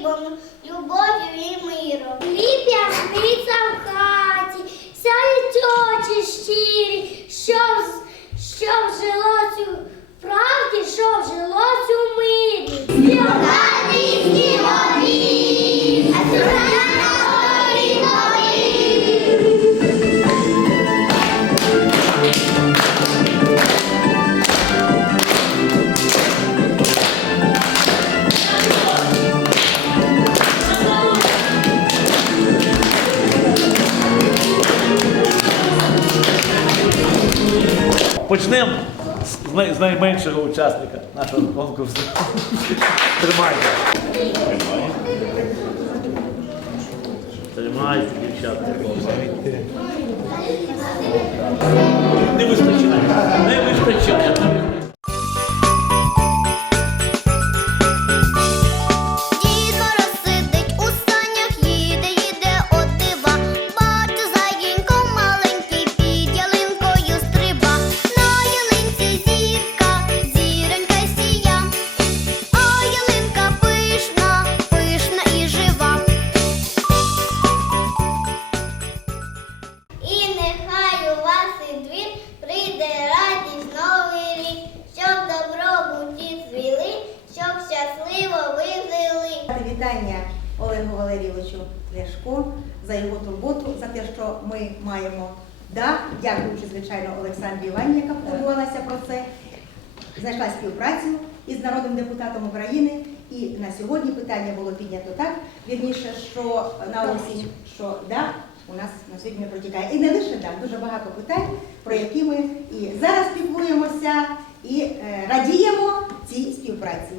хлібом, любов'ю і миром. Хліб ясниця в хаті, сяють очі щирі, що, що вжилось у правді, що вжилось Почнемо з, най- з найменшого учасника нашого конкурсу. Тримайте. Тримайте, дівчатка. Прийде радість новий рік, щоб добробуті цвіли, щоб щасливо ви жили. Вітання Олегу Валерійовичу Ляшко за його турботу, за те, що ми маємо да, дякуючи, звичайно, Олександрі Івані, яка побувалася про це, знайшла співпрацю із народним депутатом України. І на сьогодні питання було піднято так, вірніше, що на осінь, що да, у нас на сьогодні протікає. І не лише так, дуже багато питань, про які ми і зараз спілкуємося і е, радіємо цій співпраці.